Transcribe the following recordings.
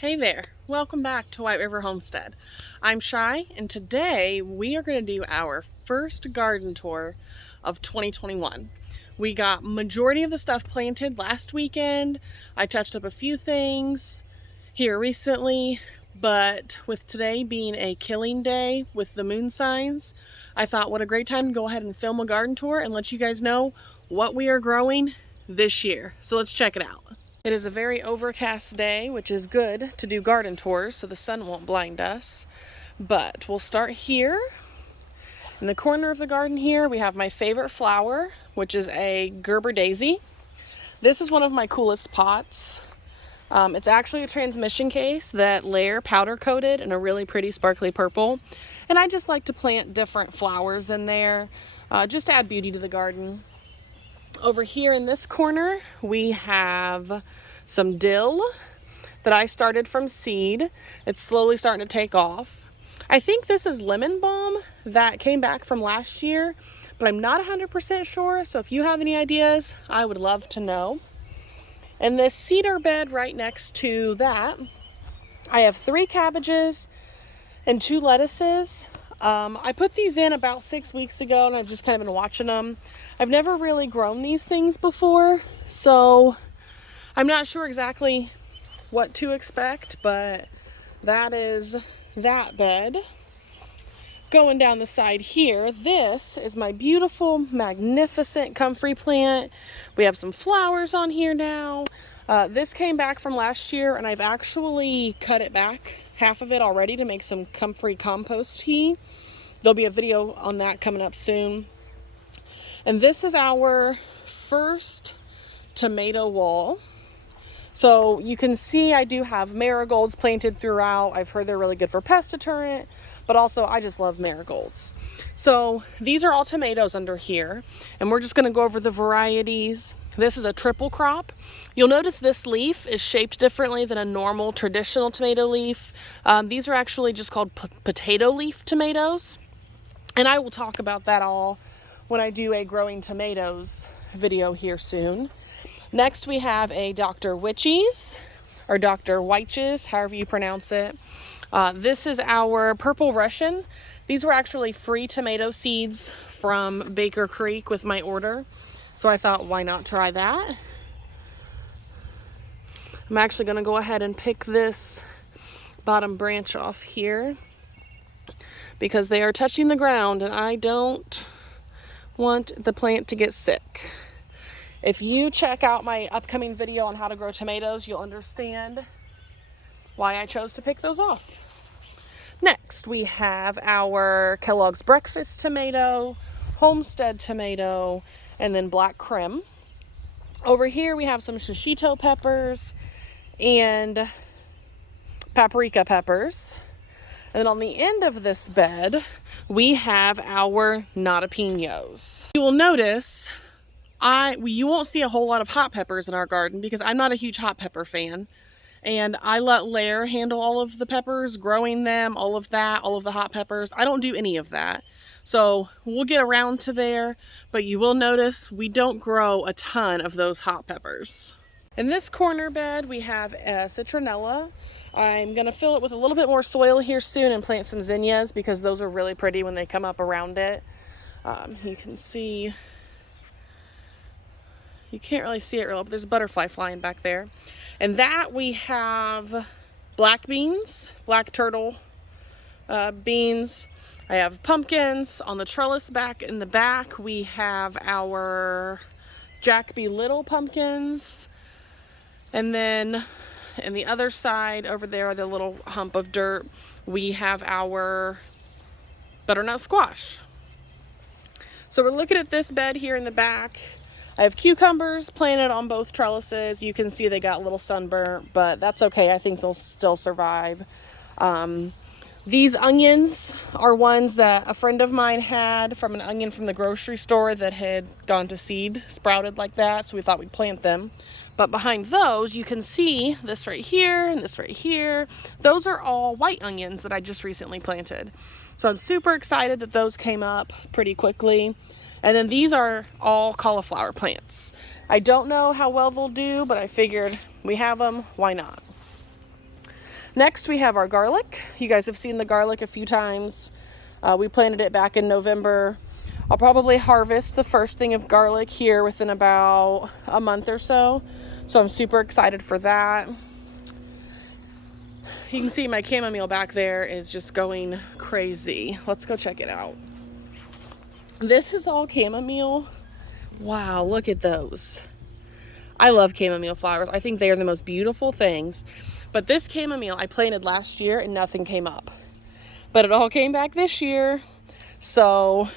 Hey there, welcome back to White River Homestead. I'm Shy, and today we are going to do our first garden tour of 2021. We got majority of the stuff planted last weekend. I touched up a few things here recently, but with today being a killing day with the moon signs, I thought what a great time to go ahead and film a garden tour and let you guys know what we are growing this year. So let's check it out. It is a very overcast day, which is good to do garden tours so the sun won't blind us. But we'll start here. In the corner of the garden here, we have my favorite flower, which is a Gerber Daisy. This is one of my coolest pots. It's actually a transmission case that Lair powder coated in a really pretty sparkly purple. And I just like to plant different flowers in there, just to add beauty to the garden. Over here in this corner, we have some dill that I started from seed. It's slowly starting to take off. I think this is lemon balm that came back from last year, but I'm not 100% sure. So if you have any ideas, I would love to know. And this cedar bed right next to that, I have 3 cabbages and 2 lettuces. I put these in about 6 weeks ago and I've just kind of been watching them. I've never really grown these things before, so I'm not sure exactly what to expect, but that is that bed. Going down the side here, this is my beautiful, magnificent comfrey plant. We have some flowers on here now. This came back from last year and I've actually cut it back, half of it already, to make some comfrey compost tea. There'll be a video on that coming up soon. And this is our first tomato wall. So you can see I do have marigolds planted throughout. I've heard they're really good for pest deterrent, but also I just love marigolds. So these are all tomatoes under here, and we're just gonna go over the varieties. This is a triple crop. You'll notice this leaf is shaped differently than a normal traditional tomato leaf. These are actually just called potato leaf tomatoes. And I will talk about that all when I do a growing tomatoes video here soon. Next we have a Dr. Witches, or Dr. Weiches, however you pronounce it. This is our purple Russian. These were actually free tomato seeds from Baker Creek with my order. So I thought, why not try that? I'm actually gonna go ahead and pick this bottom branch off here because they are touching the ground and I don't want the plant to get sick. If you check out my upcoming video on how to grow tomatoes, you'll understand why I chose to pick those off. Next, we have our Kellogg's breakfast tomato, Homestead tomato, and then black creme. Over here, we have some shishito peppers and paprika peppers. And then on the end of this bed, we have our natapinos. You will notice you won't see a whole lot of hot peppers in our garden because I'm not a huge hot pepper fan. And I let Lair handle all of the peppers, growing them, all of that, all of the hot peppers. I don't do any of that. So we'll get around to there, but you will notice we don't grow a ton of those hot peppers. In this corner bed, we have a Citronella. I'm gonna fill it with a little bit more soil here soon and plant some zinnias because those are really pretty when they come up around it. You can see, you can't really see it real, but there's a butterfly flying back there. And that we have black beans, black turtle beans. I have pumpkins on the trellis back in the back. We have our Jack B. Little pumpkins. And then in the other side over there, the little hump of dirt, we have our butternut squash. So we're looking at this bed here in the back. I have cucumbers planted on both trellises. You can see they got a little sunburnt, but that's okay. I think they'll still survive. These onions are ones that a friend of mine had from an onion from the grocery store that had gone to seed, sprouted like that, so we thought we'd plant them. But behind those, you can see this right here and this right here. Those are all white onions that I just recently planted. So I'm super excited that those came up pretty quickly. And then these are all cauliflower plants. I don't know how well they'll do, but I figured we have them, why not? Next, we have our garlic. You guys have seen the garlic a few times. We planted it back in November. I'll probably harvest the first thing of garlic here within about a month or so. So I'm super excited for that. You can see my chamomile back there is just going crazy. Let's go check it out. This is all chamomile. Wow, look at those. I love chamomile flowers. I think they are the most beautiful things. But this chamomile I planted last year and nothing came up. But it all came back this year. So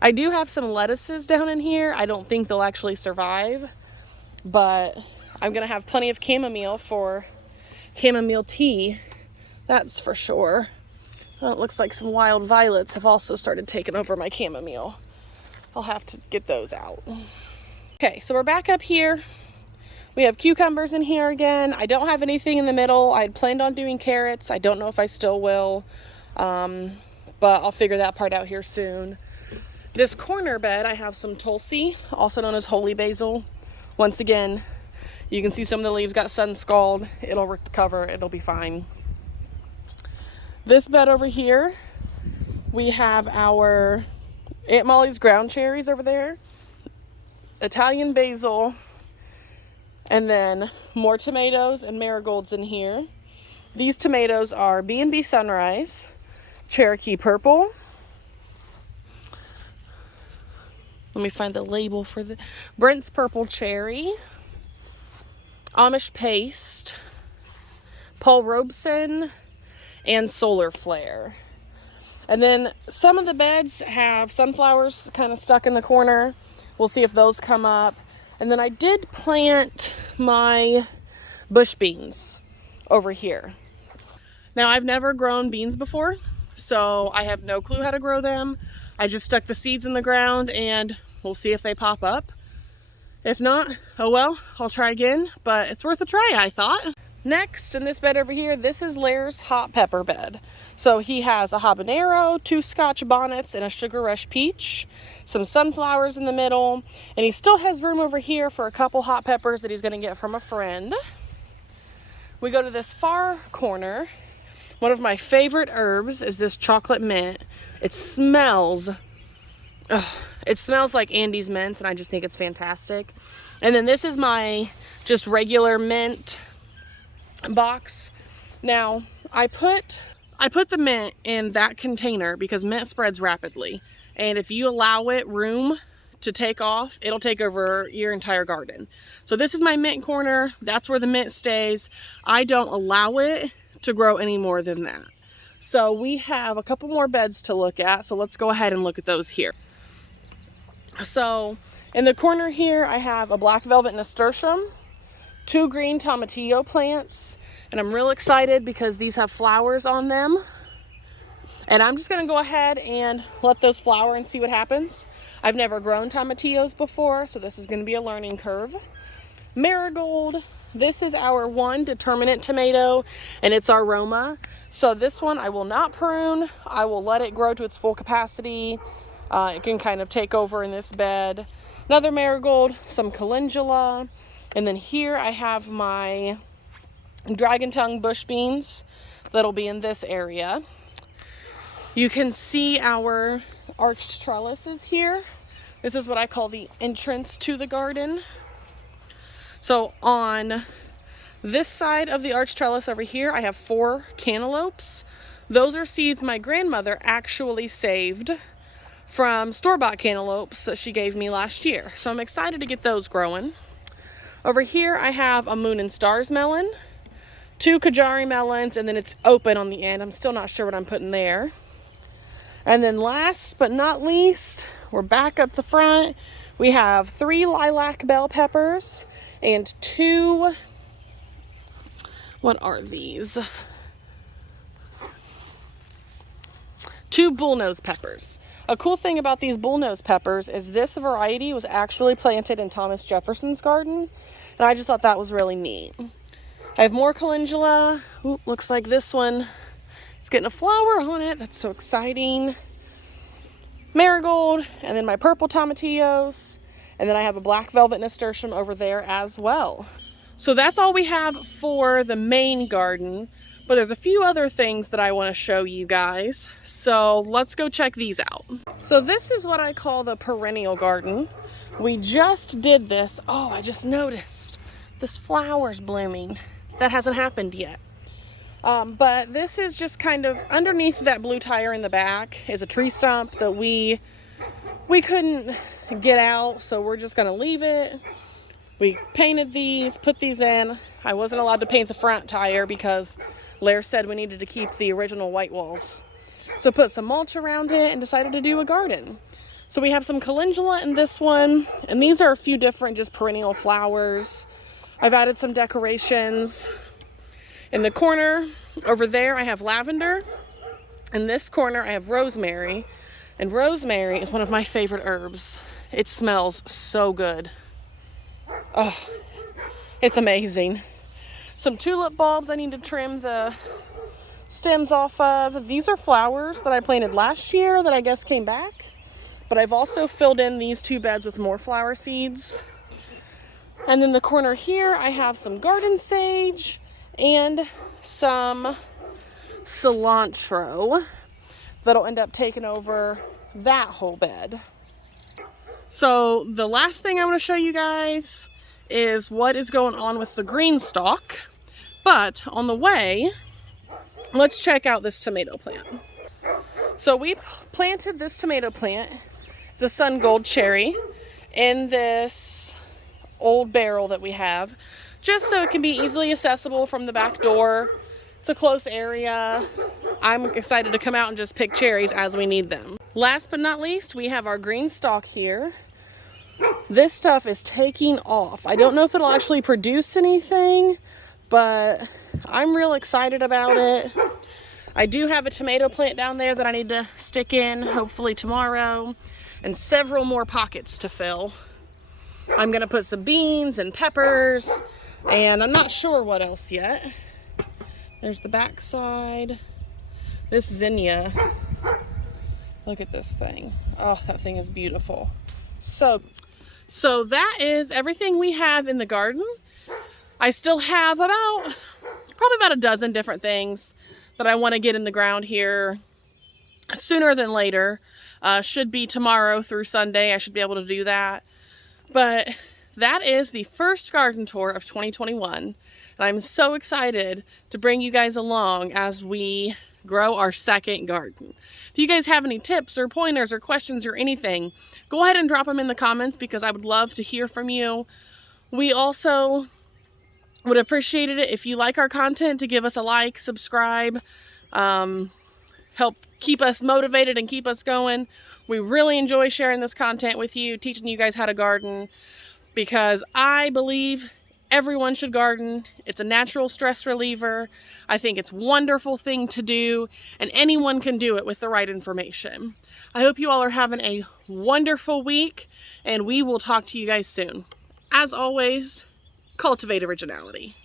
I do have some lettuces down in here. I don't think they'll actually survive. But I'm going to have plenty of chamomile for chamomile tea. That's for sure. Oh, it looks like some wild violets have also started taking over my chamomile. I'll have to get those out. Okay, so we're back up here. We have cucumbers in here again. I don't have anything in the middle. I had planned on doing carrots. I don't know if I still will, but I'll figure that part out here soon. This corner bed, I have some Tulsi, also known as holy basil. Once again, you can see some of the leaves got sun scald. It'll recover, it'll be fine. This bed over here, we have our Aunt Molly's ground cherries over there, Italian basil, and then more tomatoes and marigolds in here. These tomatoes are B&B Sunrise, Cherokee Purple. Let me find the label for the Brent's Purple Cherry, Amish Paste, Paul Robeson, and Solar Flare. And then some of the beds have sunflowers kind of stuck in the corner. We'll see if those come up. And then I did plant my bush beans over here. Now, I've never grown beans before, so I have no clue how to grow them. I just stuck the seeds in the ground and we'll see if they pop up. If not, oh well, I'll try again, but it's worth a try, I thought. Next, in this bed over here, this is Lair's hot pepper bed. So he has a habanero, 2 Scotch bonnets, and a sugar rush peach, some sunflowers in the middle, and he still has room over here for a couple hot peppers that he's going to get from a friend. We go to this far corner. One of my favorite herbs is this chocolate mint. It smells like Andy's mint, and I just think it's fantastic. And then this is my just regular mint box. Now, I put the mint in that container because mint spreads rapidly, and if you allow it room to take off, it'll take over your entire garden. So this is my mint corner. That's where the mint stays. I don't allow it to grow any more than that. So we have a couple more beds to look at, so let's go ahead and look at those here. So in the corner here, I have a black velvet nasturtium, 2 green tomatillo plants, and I'm real excited because these have flowers on them. And I'm just going to go ahead and let those flower and see what happens. I've never grown tomatillos before, so this is going to be a learning curve. Marigold, this is our one determinate tomato, and it's our Roma. So this one I will not prune. I will let it grow to its full capacity. It can kind of take over in this bed. Another marigold, some calendula. And then here I have my dragon tongue bush beans that'll be in this area. You can see our arched trellises here. This is what I call the entrance to the garden. So on this side of the arched trellis over here, I have 4 cantaloupes. Those are seeds my grandmother actually saved from store-bought cantaloupes that she gave me last year. So I'm excited to get those growing. Over here, I have a Moon and Stars melon, 2 Kajari melons, and then it's open on the end. I'm still not sure what I'm putting there. And then last but not least, we're back at the front. We have 3 lilac bell peppers and 2, what are these? 2 bullnose peppers. A cool thing about these bullnose peppers is this variety was actually planted in Thomas Jefferson's garden, and I just thought that was really neat. I have more calendula. Ooh, looks like this one is getting a flower on it. That's so exciting. Marigold, and then my purple tomatillos, and then I have a black velvet nasturtium over there as well. So that's all we have for the main garden. But there's a few other things that I want to show you guys. So let's go check these out. So this is what I call the perennial garden. We just did this. Oh, I just noticed this flower's blooming. That hasn't happened yet. But this is just kind of underneath that blue tire in the back is a tree stump that we couldn't get out, so we're just gonna leave it. We painted these, put these in. I wasn't allowed to paint the front tire because Lair said we needed to keep the original white walls. So put some mulch around it and decided to do a garden. So we have some calendula in this one, and these are a few different just perennial flowers. I've added some decorations. In the corner over there, I have lavender. In this corner, I have rosemary. And rosemary is one of my favorite herbs. It smells so good. Oh, it's amazing. Some tulip bulbs I need to trim the stems off of. These are flowers that I planted last year that I guess came back. But I've also filled in these 2 beds with more flower seeds. And in the corner here, I have some garden sage and some cilantro that'll end up taking over that whole bed. So the last thing I want to show you guys is what is going on with the green stalk. But on the way, let's check out this tomato plant. So we planted this tomato plant. It's a sun gold cherry in this old barrel that we have, just so it can be easily accessible from the back door. It's a close area. I'm excited to come out and just pick cherries as we need them. Last but not least, we have our green stalk here. This stuff is taking off. I don't know if it'll actually produce anything, but I'm real excited about it. I do have a tomato plant down there that I need to stick in, hopefully tomorrow, and several more pockets to fill. I'm gonna put some beans and peppers, and I'm not sure what else yet. There's the back side. This zinnia. Look at this thing. Oh, that thing is beautiful. So that is everything we have in the garden. I still have probably about a dozen different things that I want to get in the ground here sooner than later. Should be tomorrow through Sunday. I should be able to do that. But that is the first garden tour of 2021. And I'm so excited to bring you guys along as we grow our second garden. If you guys have any tips or pointers or questions or anything, go ahead and drop them in the comments because I would love to hear from you. We also would appreciate it if you like our content to give us a like, subscribe, help keep us motivated and keep us going. We really enjoy sharing this content with you, teaching you guys how to garden, because I believe everyone should garden. It's a natural stress reliever. I think it's a wonderful thing to do, and anyone can do it with the right information. I hope you all are having a wonderful week, and we will talk to you guys soon. As always, cultivate originality.